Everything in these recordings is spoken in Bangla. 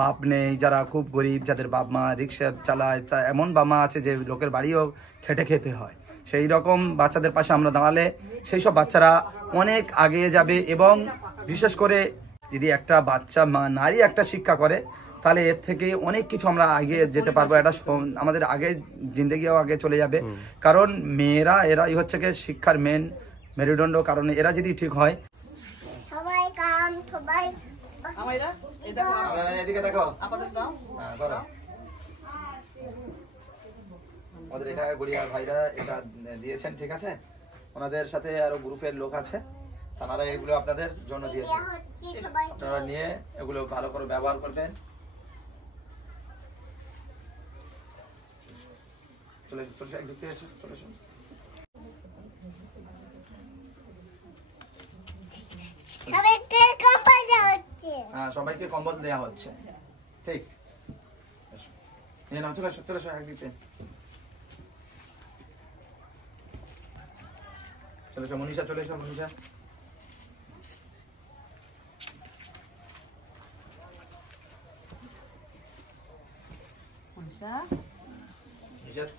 বাপ নেই, যারা খুব গরিব, যাদের বাপ মা রিক্সা চালায়, তা এমন বাপ মা আছে যে লোকের বাড়িও খেটে খেতে হয়। সেই রকম বাচ্চাদের পাশে আমরা দাঁড়ালে সেই সব বাচ্চারা অনেক এগিয়ে যাবে। এবং বিশেষ করে যদি একটা বাচ্চা নারী একটা শিক্ষা করে, তাহলে এর থেকে অনেক কিছু আমরা এগিয়ে যেতে পারবো। এটা আমাদের আগে জিন্দগিও আগে চলে যাবে। কারণ মেয়েরা এরাই হচ্ছে কি শিক্ষার মেন মেরুদণ্ড। কারণ এরা যদি ঠিক হয়, আমাদের এটা গড়িয়ার ভাইরা এটা দিয়েছেন, ঠিক আছে? ওনাদের সাথে আরো গ্রুপের লোক আছে, তারা এগুলো আপনাদের জন্য দিয়েছেন। আপনারা নিয়ে এগুলো ভালো করে ব্যবহার করবেন। চলে চলে একদিক থেকে চলে আসুন। হ্যাঁ, সবাইকে কম্বল দেওয়া হচ্ছে, ঠিক? নিয়ে নাও, চলে আসো, চলে আসো একদিক থেকে। চলে এসো মনীষা, চলে এসো মনীষা।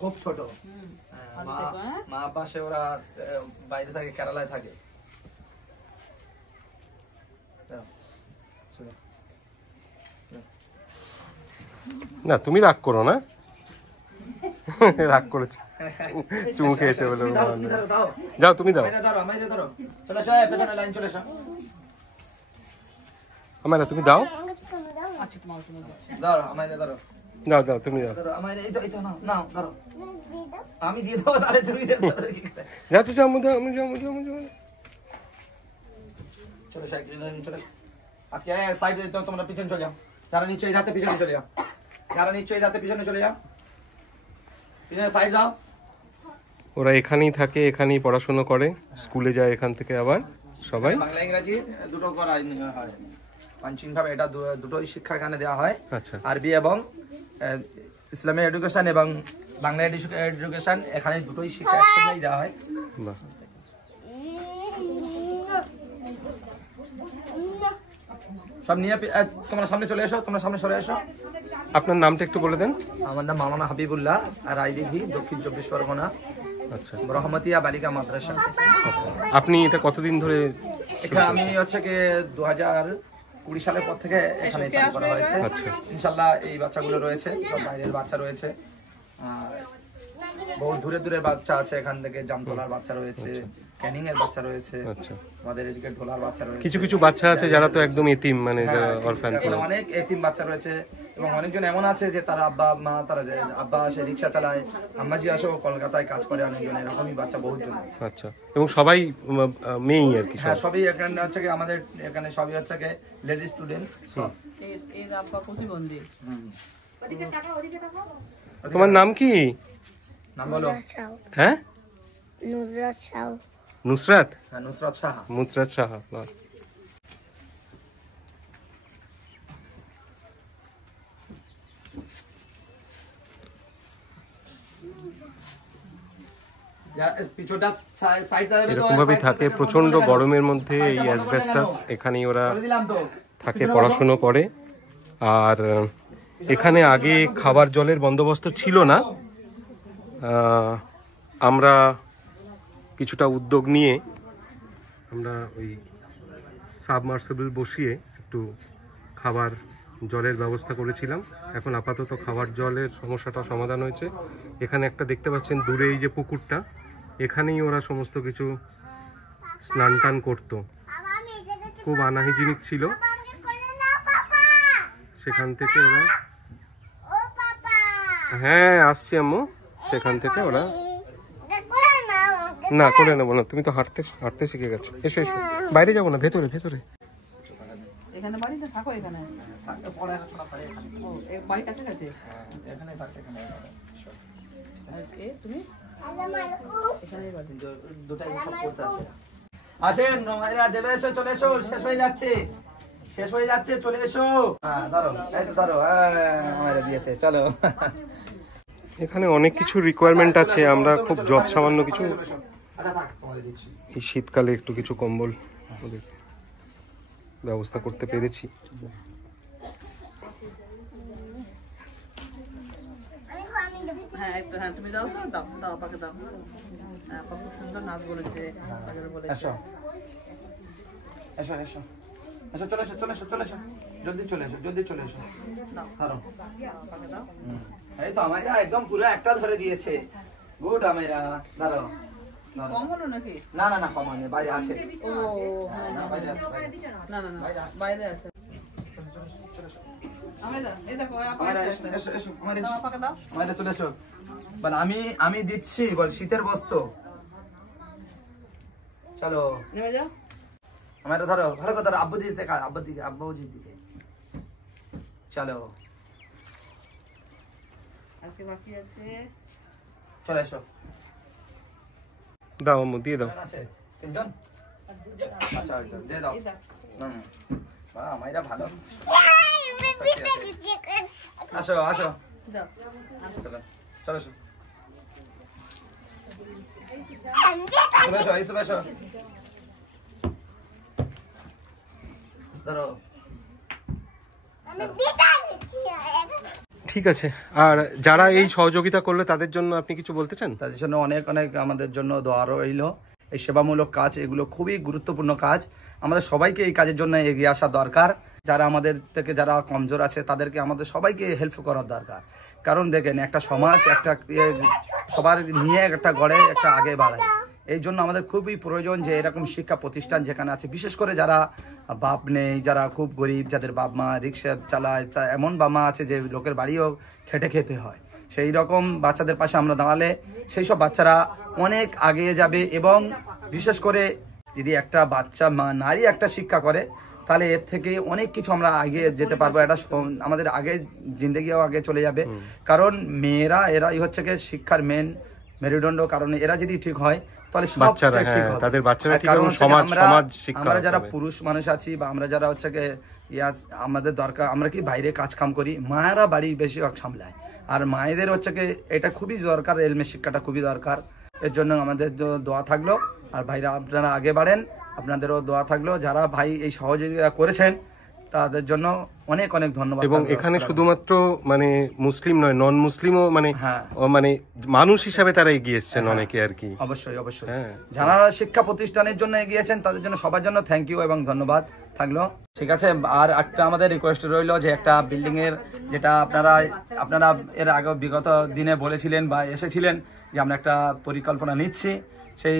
খুব ছোট, মা পাশে, ওরা বাইরে থাকে, কেরালায় থাকে। না তুমি রাগ করো না, রাগ করেছি চুমু খেয়েছে বলে। যাও তুমি দাও, আমায় তুমি দাও, দাও দাও তুমি দাও, আমি দিয়ে দেবো, তাহলে তুমি যাও তো, যাও যাও যাও যাও। চলে চলে আজকে সাইড দিতে তোমরা পিছনে চলে যাও। যারা নিচে এই ধাতে পিছনে চলে যাও, যারা নিচে এই ধাতে পিছনে চলে যাও, পিছনে সাইড যাও। ওরা এখানেই থাকে, এখানেই পড়াশোনা করে, স্কুলে যায় এখান থেকে আবার সবাই। বাংলা ইংরেজি দুটো করা হয়, পাঞ্চিং ভাবে এটা দুটোই শিক্ষা এখানে দেওয়া হয়। আচ্ছা, আরবি এবং ইসলামী এডুকেশন এবং বাংলা এডুকেশন, এখানে দুটোই শিক্ষা একসঙ্গেই দেওয়া হয়। বাহ, সব নিয়ে তোমরা সামনে চলে এসো, তোমরা সামনে সরে এসো। আপনার নামটা একটু বলে দেন। আমার নাম মাওলানা হাবিবুল্লাহ, আর রায়দিঘি, দক্ষিণ 24 পরগনা। আচ্ছা, রহমতিয়া বালিকা মাদ্রাসা। আচ্ছা, আপনি এটা কতদিন ধরে? এখানে আমি হচ্ছে কি 2020 সালের পর থেকে এখানে চালু করা হয়েছে। আচ্ছা, ইনশাল্লাহ এই বাচ্চাগুলো রয়েছে, সব বাইরের বাচ্চা রয়েছে, বহু দূরে দূরের বাচ্চা আছে, এখান থেকে জামতলার বাচ্চা রয়েছে, ক্যানিং এর বাচ্চা রয়েছে, আচ্ছা, আমাদের এদিকে ঢোলার বাচ্চা রয়েছে। কিছু কিছু বাচ্চা আছে যারা তো একদম এতিম, মানে অরফান। অনেক এতিম বাচ্চা রয়েছে এবং অনেকজন এমন আছে যে তারা আব্বা মা, তারা আব্বা আসে রিক্সা চালায়, আম্মাজি আসে কলকাতায় কাজ করে, অনেকজন এরকমই বাচ্চা বহুজন আছে। আচ্ছা, এবং সবাই মেয়েই আর কি? হ্যাঁ, সবই এখানে হচ্ছে কি আমাদের এখানে সবই হচ্ছে কি লেডি স্টুডেন্ট সব। এর আব্বা প্রতিবন্ধী। তোমার নাম কি? নাম বলো। হ্যাঁ, নুসরাত শাহ। নুসরাত? হ্যাঁ, নুসরাত সাহা। নুসরাত সাহা। এরকম ভাবেই থাকে, প্রচন্ড গরমের মধ্যে এই অ্যাসবেস্টাস, এখানেই ওরা থাকে, পড়াশুনো করে। আর এখানে আগে খাবার জলের বন্দোবস্ত ছিল না, আমরা কিছুটা উদ্যোগ নিয়ে আমরা ওই সাবমার্সিবল বসিয়ে একটু খাবার জলের ব্যবস্থা করেছিলাম। এখন আপাতত খাবার জলের সমস্যাটা সমাধান হয়েছে। এখানে একটা দেখতে পাচ্ছেন দূরে এই যে পুকুরটা, এখানেই ওরা সমস্ত কিছু স্নান টান করতো, খুব আনহাইজিনিক ছিল। সেখান থেকে ওরা, হ্যাঁ আসছি আম্মু, সেখান থেকে ওরা, না করে নেবো না, তুমি তো হাঁটতে হাঁটতে শিখে গেছো। এসো এসো, বাইরে যাবো না, ভেতরে ভেতরে। এখানে বাড়িতে থাকো? এখানে বাড়ি কাছাকাছি? তুমি আসেন দেবে, এসো, চলে এসো, শেষ হয়ে যাচ্ছে, শেষ হয়ে যাচ্ছে, চলে এসো। ধরো, এই তো ধরো, আমারে দিয়েছে, চলো। এখানে অনেক কিছু রিকোয়ারমেন্ট আছে, আমরা খুব যৎ সামান্য কিছু এই শীতকালে একটু কিছু কম্বল ব্যবস্থা করতে পেরেছি। একটু হ্যাঁ তুমি দাও তো, দাও দাও আপাকে দাও। হ্যাঁ আপা খুব সুন্দর নাচ বলেছে, পাগল বলেছে। এসো এসো এসো এসো, চলে এসো চলে এসো চলে এসো, জলদি চলে এসো জলদি চলে এসো। দাও ধরো। আপাকে দাও। এই তো আমাইরা একদম পুরো একটা ধরে দিয়েছে। গুড আমাইরা, দাঁড়াও দাঁড়াও। কম হলো নাকি? না না না, কম হয়নি, বাইরে আছে। ও হ্যাঁ না, হ্যাঁ। বাইরে আছে, বাইরে আছে। না না না বাইরে আছে। চলে এসো আমাইরা এই দেখো আপা আমাইরা আছে এসো একটা। এসো এসো, আমাইরা দাও এসো, আপাকে দাও। আমাইরা চলে এসো। বল আমি দিচ্ছি, বল শীতের বস্ত্র। চলো নেমে যাও। আমাইরা ধরো ধরো ধরো, আব্বু দিতে আব্বু দিকে, আব্বুজি দিকে। চলো আজকে বাকি আছে। চলে এসো। দাও আম্মু, দিয়ে দাও। আছে তিনজন? আচ্ছা আচ্ছা, দিয়ে দাও। এই দাও। বাহ, আমাইরা ভালো। আসো আসো, দাও। চলো চলো এসো। চলে এসো, এই চলে এসো। ধরো। ঠিক আছে। আর যারা এই সহযোগিতা করলো তাদের জন্য আপনি কিছু বলতে চান? তাদের জন্য অনেক অনেক আমাদের জন্য দোয়া রইল। এই সেবামূলক কাজ, এগুলো খুবই গুরুত্বপূর্ণ কাজ। আমাদের সবাইকে এই কাজের জন্য এগিয়ে আসা দরকার। যারা আমাদের থেকে যারা কমজোর আছে তাদেরকে আমাদের সবাইকে হেল্প করার দরকার। কারণ দেখেন, একটা সমাজ একটা সবার নিয়ে একটা গড়ে একটা আগে বাড়ায়। এই জন্য আমাদের খুবই প্রয়োজন যে এরকম শিক্ষা প্রতিষ্ঠান যেখানে আছে, বিশেষ করে যারা বাপ নেই, যারা খুব গরিব, যাদের বাপ মা রিক্সা চালায়, তা এমন বাপ মা আছে যে লোকের বাড়িও খেটে খেতে হয়। সেই রকম বাচ্চাদের পাশে আমরা দাঁড়ালে সেই সব বাচ্চারা অনেক আগিয়ে যাবে। এবং বিশেষ করে যদি একটা বাচ্চা নারী একটা শিক্ষা করে, তাহলে এর থেকে অনেক কিছু আমরা এগিয়ে যেতে পারবো। এটা আমাদের আগে জিন্দগিও আগে চলে যাবে। কারণ মেয়েরা এরাই হচ্ছে কি শিক্ষার মেন মেরুদণ্ড। কারণ এরা যদি ঠিক হয় তাহলে বাচ্চারা, ঠিক হ্যাঁ, হবে। তাদের বাচ্চারা ঠিক কারণ হবে, হচ্ছে সমাজ আমরা শিক্ষা যারা হবে। পুরুষ মানুষ আছি বা আমরা যারা হচ্ছে কি আমাদের দরকার, আমরা কি বাইরে কাজ কাম করি, মায়েরা বাড়ি বেশিরভাগ সামলায়। আর মায়েদের হচ্ছে কি এটা খুবই দরকার, এলমের শিক্ষাটা খুবই দরকার। এর জন্য আমাদের দোয়া থাকলো। আর ভাইরা আপনারা আগে বাড়েন, আপনাদেরও দোয়া থাকলো। যারা ভাই এই সহযোগিতা করেছেন তাদের জন্য অনেক অনেক ধন্যবাদ। এবং এখানে শুধুমাত্র মানে মুসলিম নয়, নন মুসলিমও মানে হ্যাঁ। মানে মানুষ হিসাবে তারা এগিয়ে এসছেন অনেকে আর কি। অবশ্যই অবশ্যই, হ্যাঁ। যারা শিক্ষা প্রতিষ্ঠানের জন্য এগিয়েছেন তাদের জন্য সবার জন্য থ্যাংক ইউ এবং ধন্যবাদ থাকলো। ঠিক আছে। আর একটা আমাদের রিকোয়েস্ট রইলো যে একটা বিল্ডিং এর, যেটা আপনারা এর আগে বিগত দিনে বলেছিলেন বা এসেছিলেন যে আমরা একটা পরিকল্পনা নিচ্ছি, সেই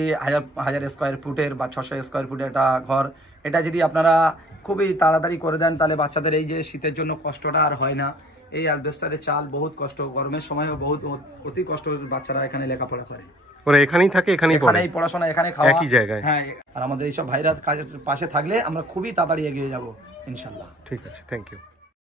1000 স্কোয়ার ফুটের বা 600 স্কোয়ার ফুটের একটা ঘর। এটা যদি আপনারা খুবই তাড়াতাড়ি করে দেন তাহলে বাচ্চাদের এই যে শীতের জন্য কষ্টটা আর হয় না। এই অ্যালবেস্টারের চাল বহুত কষ্ট, গরমের সময়ও বহুত অতি কষ্ট বাচ্চারা এখানে লেখাপড়া করে। ওরা এখানেই থাকে, এখানেই পড়ে, এখানেই পড়াশোনা, এখানে খাওয়া, একই জায়গায়। হ্যাঁ। আর আমাদের এইসব ভাইরা কাজের পাশে থাকলে আমরা খুবই তাড়াতাড়ি এগিয়ে যাব ইনশাল্লাহ। ঠিক আছে, থ্যাংক ইউ।